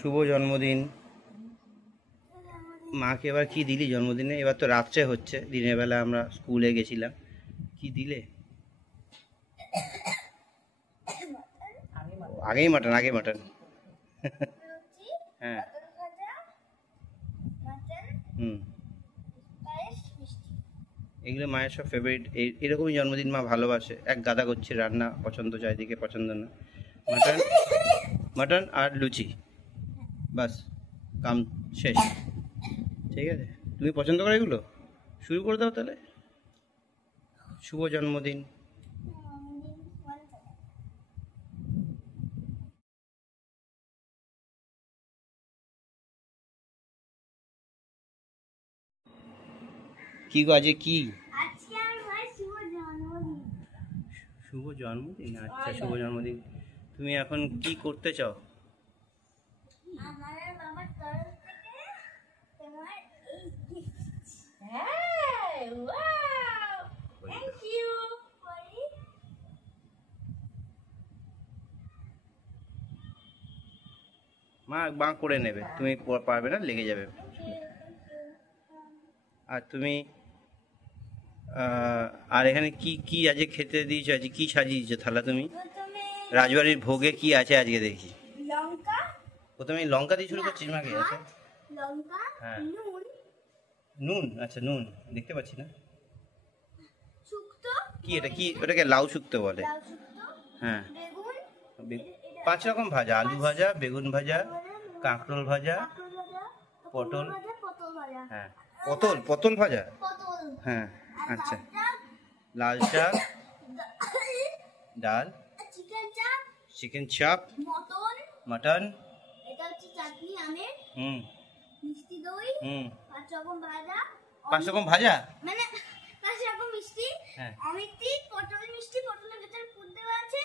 শুভ জন্মদিন। মাকে এবার কি দিলি জন্মদিনে? এবার তো রাত্রে হচ্ছে, দিনের বেলা আমরা স্কুলে গেছিলাম। কি দিলে? আগেই মাটন, আগে মাটন। হ্যাঁ, এগুলো মায়ের সব ফেভারিট। এরকমই জন্মদিন মা ভালোবাসে। এক গাদা করছে রান্না, পছন্দ চারিদিকে পছন্দ না। মাটন, মাটন আর লুচি, বাস কাম শেষ। ঠিক আছে, তুমি পছন্দ করো এগুলো, শুরু করে দাও তাহলে। শুভ জন্মদিন। কি গো আজকে কি শুভ জন্মদিন? আচ্ছা, শুভ জন্মদিন। তুমি এখন কি করতে চাও? মা বাঁ করে নেবে, তুমি পারবে না, লেগে যাবে। আর তুমি আর এখানে কি কি আজকে খেতে দিয়েছো? আজকে কি সাজিয়েছো থালা তুমি? রাজবাড়ির ভোগে কি আছে আজকে দেখি? প্রথমে লঙ্কা দিয়ে শুরু করছিস মাকে? আচ্ছা, হ্যাঁ, নুন। আচ্ছা, নুন দেখতে পাচ্ছি না। কি এটা? কি ওটাকে লাউ শুক্তো বলে? হ্যাঁ, 5 রকম ভাজা: আলু ভাজা, বেগুন ভাজা, কাঁকরোল ভাজা, পটল। হ্যাঁ, পটল ভাজা। হ্যাঁ, আচ্ছা, লাল শাক, ডাল, চিকেন চাপ, মটন, মিষ্টি দই, 5 রকম ভাজা, মানে 5 রকম মিষ্টি, অমিতি, পটল মিষ্টি, পটলের ভিতরে পুর দেওয়া আছে,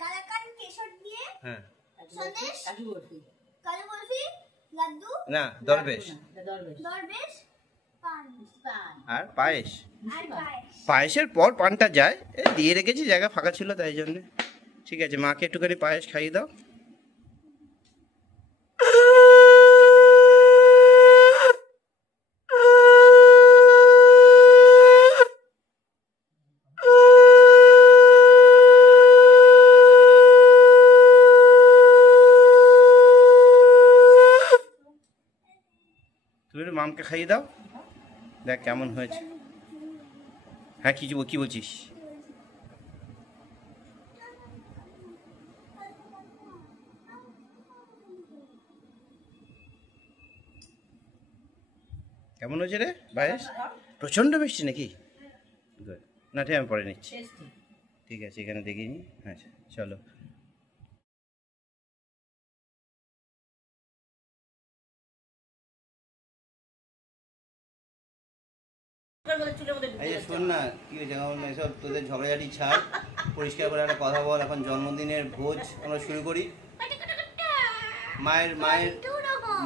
কালাকান কেশর দিয়ে, সন্দেশ, কাজু বরফি, লাড্ডু, না দরবেশ, পান, আর পায়েস। পায়েসের পর পানটা যায়, দিয়ে রেখেছি, জায়গা ফাঁকা ছিল তাই জন্য। ঠিক আছে, মাকে একটুখানি পায়েস খাইয়ে দাও। তুমি একটু মামকে খাইয়ে দাও, দেখ কেমন হয়েছে। হ্যাঁ, কি বলছিস? কেমন হয়েছে রে পায়েস? প্রচণ্ড মিষ্টি নাকি? না ঠিক, আমি পরে নিচ্ছি। ঠিক আছে, এখানে দেখিয়ে নি। আচ্ছা, চলো। এই যে শোন না, কি হয়েছে এসব তোদের ঝগড়াঝাটি ছাড়, পরিষ্কার করে একটা কথা বল। এখন জন্মদিনের ভোজ আমরা শুরু করি।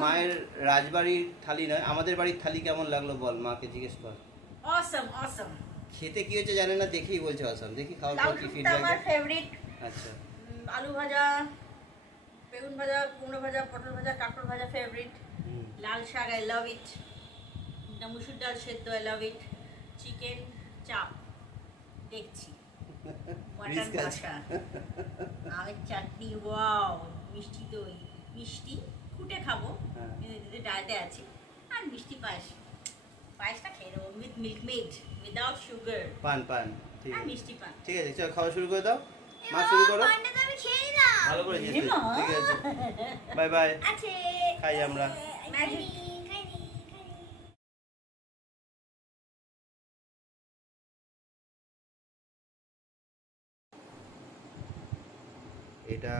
মায়ের রাজবাড়ির থালি নয়, আমাদের বাড়ির থালি কেমন লাগলো বল, মাকে জিজ্ঞেস কর। অসম অসম। খেতে কি হয়েছে জানে না, দেখেই বলছে অসম। দেখি খাওয়ার পর কি ফিডব্যাক। আমার ফেভারিট। আচ্ছা, আলু ভাজা, বেগুন ভাজা, কুমড়ো ভাজা, পটল ভাজা, কাঁকরোল ভাজা ফেভারিট। লাল শাক, আই লাভ ইট। মুসুর ডাল সেদ্ধ, আই লাভ ইট। চিকেন চাপ দেখছি, মটন কষা, আমের চাটনি, ওয়াও, মিষ্টি দই, মিষ্টি কুটে খাবো, ডায়েটে আছি। আর মিষ্টি পায়েসটা খেয়ে নেবো with milk made, without sugar. পান ঠিক আছে, আছে, মিষ্টি পান। ঠিক আছে, চল খাওয়া শুরু করে দাও। মা শুরু করো। ভালো করে ঠিক আছে, বাই বাই। খাই আমরা। এটা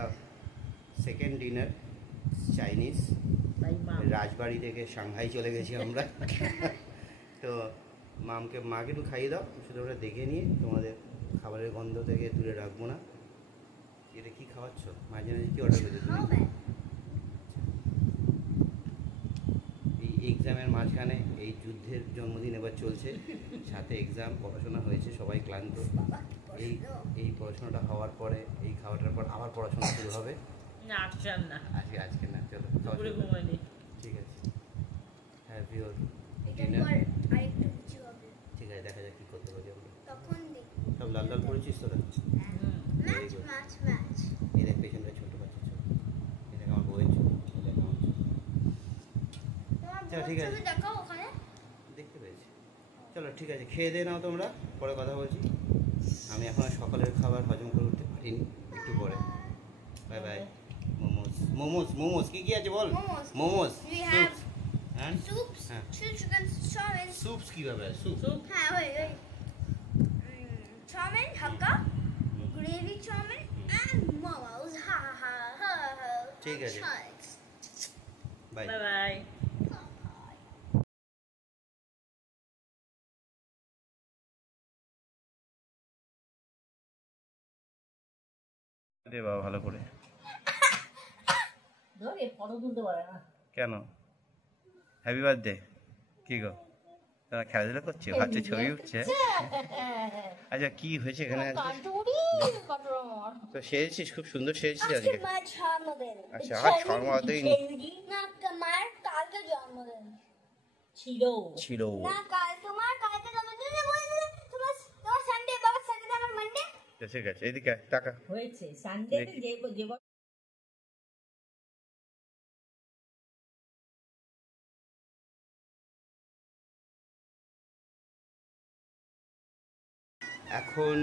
সেকেন্ড ডিনার, চাইনিজ। রাজবাড়ি থেকে সাংহাই চলে গেছি আমরা। তো মাকে একটু খাইয়ে দাও, শুধু ওটা দেখে নিয়ে, তোমাদের খাবারের গন্ধ থেকে দূরে রাখবো না। এটা কি খাওয়াচ্ছ? মাঝে মাঝে কি অর্ডার করেছো তুমি? এই এক্সামের মাঝখানে এই যুদ্ধের জন্মদিন এবার চলছে, সাথে এক্সাম, পড়াশোনা হয়েছে, সবাই ক্লান্ত। এই পড়াশোনাটা হওয়ার পরে, এই খাওয়াটার পর আবার পড়াশোনা শুরু হবে। না আজকে আর না, আজকে না, চলো দুপুরে ঘুমাইনি। ঠিক আছে, হ্যাভ ইউর এটার ডিনার। পর আরেকটু কিছু হবে, ঠিক আছে, দেখা যাক কি করতে পারি আমরা। তখন দেখি। সব লাল লাল করেছিস তোরা? Match match match. এই দেখ পেছনটা ছোট বাচ্চা ছোট, এই দেখ আমার বউয়ের ছবি, এই দেখ আমার ছবি। তোমার চলো, ঠিক আছে। ছবি দেখাও ওখানে। দেখতে পেয়েছি। চলো ঠিক আছে, খেয়ে দিয়ে নাও তোমরা, পরে কথা বলছি। আমি এখনো সকালের খাবার হজম করে উঠতে পারিনি, একটু পরে। Bye bye. মোমোস মোমোস মোমোস কি কি আছে বল? Momos. Momos, We have স্যুপস। হ্যাঁ soups, হ্যাঁ। chicken chowmin. স্যুপস কিভাবে হয়? স্যুপ সুপ হ্যাঁ ওই chowmin হালকা, gravy chowmin and momos. Ha ha ha ha. ঠিক আছে। বাই। Bye bye. দে বাবা ভালো করে। ধরে ফটো তুলতে পারে না। কেন? Happy birthday. কি গো, তারা খেলাধুলা করছে, ভাবছে ছবি উঠছে? আচ্ছা কি হয়েছে এখানে আজকে? তো সেরেছিস, খুব সুন্দর সেরেছিস আজকে। মার জন্মদিন। আচ্ছা আজ জন্মদিন না মার কালকে জন্মদিন ছিল। ছিল। না তোমার কালকে জন্মদিন বলে তোমার তোমার সানডে, বাবা সানডে আমার মানডে। ঠিক আছে, এদিকে আয়, টাকা। হয়েছে সানডে দেখি। যে এখন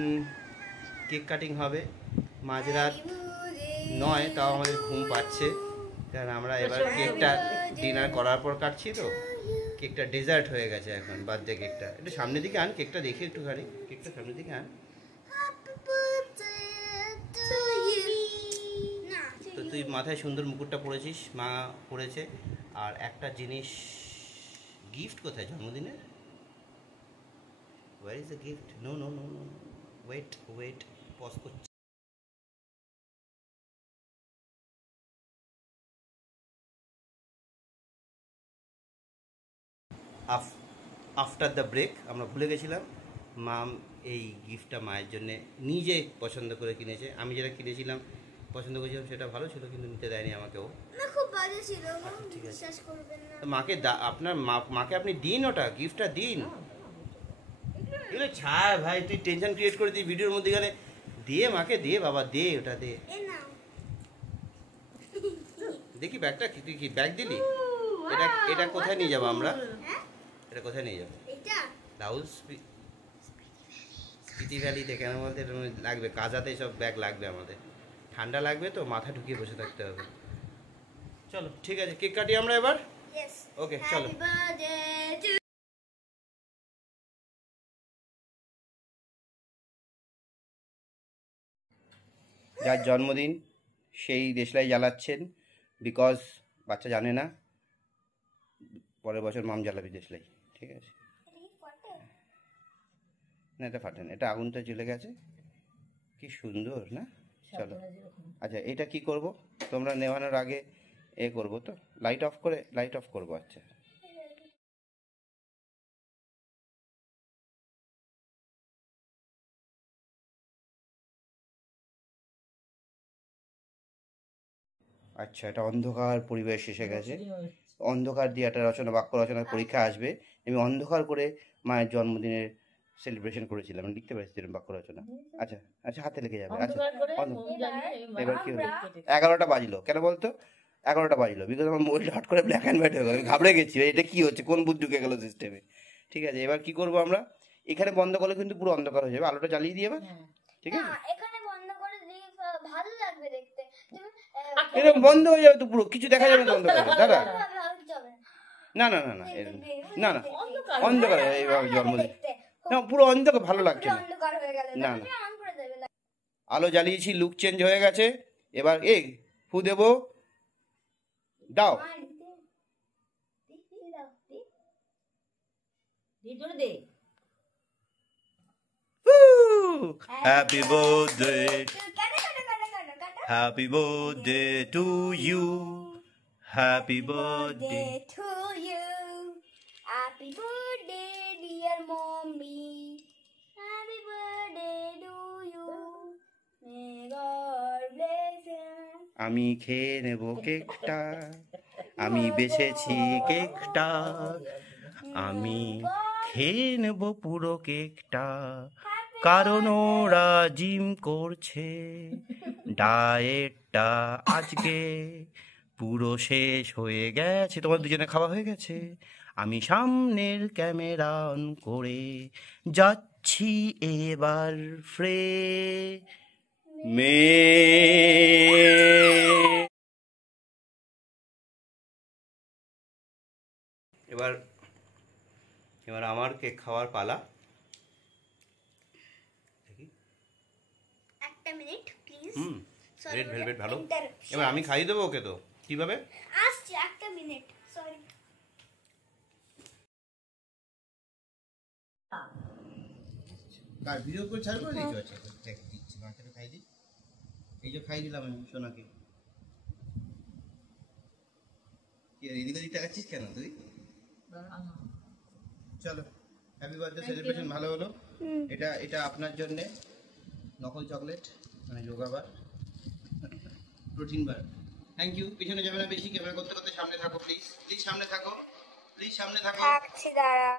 কেক কাটিং হবে, মাঝরাত নয়, তাও আমাদের ঘুম পাচ্ছে, কারণ আমরা এবার কেকটা ডিনার করার পর কাটছি তো। কেকটা ডেজার্ট হয়ে গেছে এখন, বার্থডে কেকটা। একটু সামনের দিকে আন, কেকটা দেখি একটুখানি, কেকটা সামনের দিকে আন। তো তুই মাথায় সুন্দর মুকুটটা পরেছিস, মা পরেছে। আর একটা জিনিস, গিফট কোথায় জন্মদিনের? Where is the gift? No, no, no, no. Wait, wait. Pause করছি। আফটার দ্য ব্রেক আমরা ভুলে গেছিলাম, মাম এই গিফটটা মায়ের জন্য নিজে পছন্দ করে কিনেছে। আমি যেটা কিনেছিলাম, পছন্দ করেছিলাম, সেটা ভালো ছিল, কিন্তু নিতে দেয়নি আমাকেও। না খুব বাজে ছিল, ঠিক আছে। বিশ্বাস করবেন না। তো মাকে আপনার মাকে আপনি দিন, ওটা গিফটটা দিন। এগুলো ছাড় ভাই, তুই টেনশন ক্রিয়েট করে দিই ভিডিওর মধ্যে, এখানে দিয়ে মাকে দিয়ে, বাবা দে, ওটা দে। এ নাও। দেখি ব্যাগটা, তুই কি ব্যাগ দিলি? এটা এটা কোথায় নিয়ে যাবো আমরা? হ্যাঁ এটা কোথায় নিয়ে যাবো? এটা রাহুল স্পিতি ভ্যালিতে কেন বলতে, এটার মধ্যে লাগবে, কাজাতে সব ব্যাগ লাগবে আমাদের, ঠান্ডা লাগবে তো, মাথা ঢুকিয়ে বসে থাকতে হবে। চলো ঠিক আছে, কেক কাটি আমরা এবার। ইয়েস ওকে চলো। হ্যাপি বার্থডে টু যার জন্মদিন সেই দেশলাই জ্বালাচ্ছেন, বিকজ বাচ্চা জানে না, পরের বছর মাম জ্বালাবি দেশলাই, ঠিক আছে? না এটা ফাটেন, এটা আগুনটা জ্বলে গেছে, কি সুন্দর না? চলো আচ্ছা, এটা কি করব, তোমরা নেওয়ানোর আগে এ করবো তো, লাইট অফ করে, লাইট অফ করবো। আচ্ছা আচ্ছা, এটা অন্ধকার পরিবেশ এসে গেছে, অন্ধকার দিয়ে একটা রচনা, বাক্য রচনার পরীক্ষা আসবে। আমি অন্ধকার করে মায়ের জন্মদিনের সেলিব্রেশন করেছিলাম, আমি লিখতে পারছি বাক্য রচনা। আচ্ছা আচ্ছা, হাতে লেগে যাবে। আচ্ছা এবার কি হলো? 11টা বাজলো, কেন বলতো? 11টা বাজলো বিকজ আমার মোবাইলটা হট করে ব্ল্যাক অ্যান্ড হোয়াইট হয়ে গেল, আমি ঘাবড়ে গেছি, এটা কি হচ্ছে, কোন বুদ্ধ ঢুকে গেল সিস্টেমে। ঠিক আছে, এবার কি করবো আমরা, এখানে বন্ধ করলে কিন্তু পুরো অন্ধকার হয়ে যাবে, আলোটা জ্বালিয়ে দিয়ে এবার, ঠিক না আছে? এখানে বন্ধ করে দিই, ভালো লাগবে দেখতে। তুমি এরকম বন্ধ হয়ে যাবে তো, পুরো কিছু দেখা যাবে না অন্ধকারে, দাদা। না না না না না না, অন্ধকার এইভাবে জন্মদিন, না পুরো অন্ধকার ভালো লাগছে না। অন্ধকার হয়ে গেল, না না, অন করে দেবে। আলো জ্বালিয়েছি, লুক চেঞ্জ হয়ে গেছে, এবার এই ফু দেবো, দাও। Happy birthday, happy birthday to you, happy birthday. to you. Happy birthday, dear mommy. Happy birthday to you. May God bless you. আমি খেয়ে নেব কেকটা, আমি বেছেছি কেকটা, আমি খেয়ে নেব পুরো কেকটা, কারণ ওরা জিম করছে, ডায়েটটা আজকে পুরো শেষ হয়ে গেছে। তোমার দুজনে খাওয়া হয়ে গেছে। আমি সামনের ক্যামেরা অন করে যাচ্ছি এবার এবার এবার আমার কেক খাওয়ার পালা। দেখি। একটা minute please. Hmm, Sorry, red velvet ভালো। interruption. এবার আমি খাইয়ে দেবো ওকে তো, কিভাবে? আসছে একটা মিনিট, সরি। কার ভিডিও করে ছাড়বো দিচ্ছি, আচ্ছা দেখ দিচ্ছি, মাথাটা খাই দিই। এই যে খাই দিলাম আমি সোনাকে। কি এদিক ওদিক তাকাচ্ছিস কেন তুই? চলো, হ্যাপি বার্থডে সেলিব্রেশন ভালো হলো। এটা এটা আপনার জন্য নকল চকলেট, মানে Yoga bar, protein bar. Thank you. পিছনে যাবে না বেশি, ক্যামেরা করতে করতে সামনে থাকো প্লিজ, প্লিজ সামনে থাকো, প্লিজ সামনে থাকো। থাকছি, দাঁড়া।